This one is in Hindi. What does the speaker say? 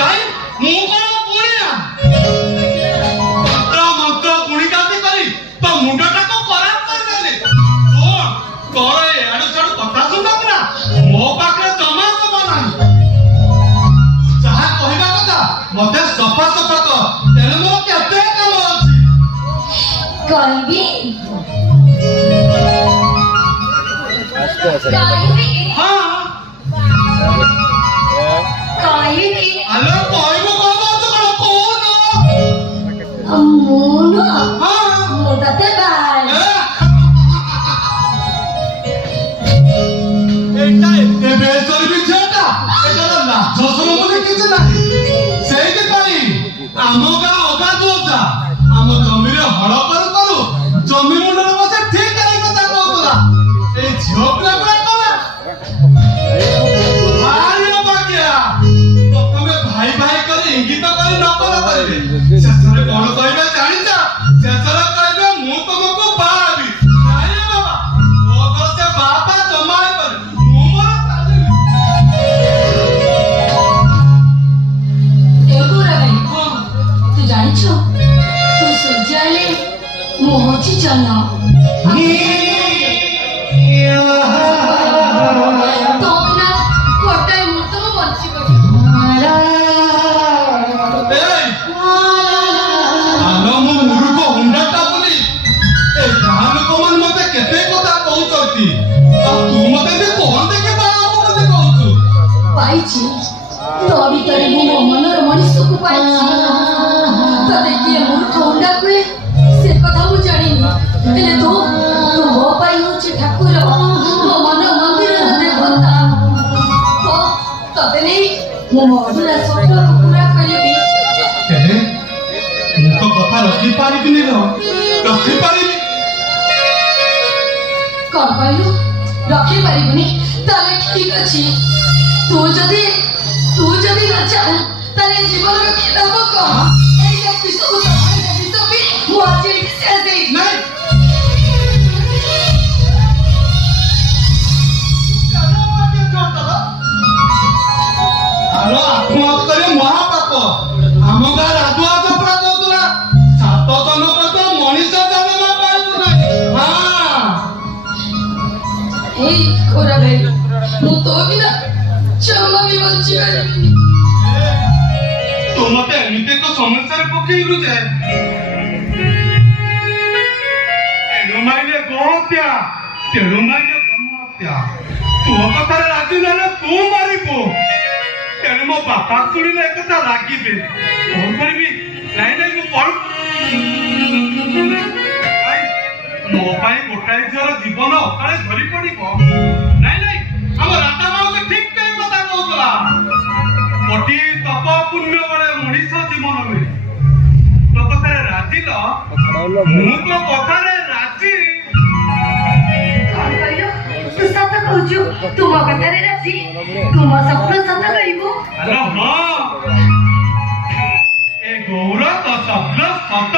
काई मु कोन पुणिया मंत्र मंत्र पुणी काती करी तो मुंडटा को खराब कर देले सुन तोर ए आडू साडू कथा सुन ना मो पाखरे जमा जमा नाही जहा कहबा कथा मते सफा सफा कर तेरे मोर केते काम अछि कहबी हां कहबी अरे कहबो कहबो तो कोन मुनो हां मोदते बाय एटा एते बेसर भी छेटा एटा लाज शरम बोली किछ नाही सेई पाई आमो गा ओगा दोजा आम जमी रे हड़ करू करू जमी मुंडरे बसे ठीक करी कथा कहतला ए झोपरा पर कला आरे बाकिया प्रथमे भाई भाई करे इंगित करी न करा करिवे शेषरे कोन कहबे जानिता शेषरे कहबे मु तुमको पाबी आरे बाबा ओ घर से बापा जमाई पर मु मोर ताली एगो रे तू जानिछो तू सुजाले मोहची चना तो ना कोटाय मुतो बंची गयो आलो मु मुरुको हुंडाटा बोली ए गाम कोमन मते केते कथा कहउचती आ तू मते जे कोन देखे बाबा मते कहउछु पाइछि तो भीतर मो मनर मनुष्य को पाइछि तो देखिए मूर्ख हुंडा कुए से कथा मु जानिनी हेले तो मो पाई होछि ठाकुर मो मन मंदिर देवता तो तते नै मो मधुरा स्वप्न को पूरा करिबी ए मु तो कथा रखी पारिबिनी रो रखी पारिबी कौन कहलु रखी पारिबनी ताले ठीक अछि तू जदी न चाह ताले जीवन रखी दबो को एई व्यक्ति सब तो भी मो आज से दे नहीं आलो आत्महत्या करे महापाप आम गाँ राधुआ कपड़ा कहतला सात जन पर मनीष जन्म पाइबु नहीं हां एई खोरा भाई मु तो बिना चम्मा भी बंची पारिबी तो मते एमिते को समस्या रे पकेई रुजे एनो माइले गोहत्या तेनु माइले गमहत्या तू कथा राजी नले तू मारिबो तेनु मो बापा सुनिले एकता लागिबे कोन करबी नाही नाही मो पर मो पाई गोटाई जर जीवन अकाले धरी पड़िबो नाही नाही हम राता माउ के ठीक कई कथा कहतला कोटी तप पुण्य बळे मनीष जीवन मिले तो कथा राजी ल मु तो कथा रे राजी कौन कहलु तू सत कहजु तुम कथा रे राजी तुम सपन सत करिबो अरे हां ए गौरव तो सपन सत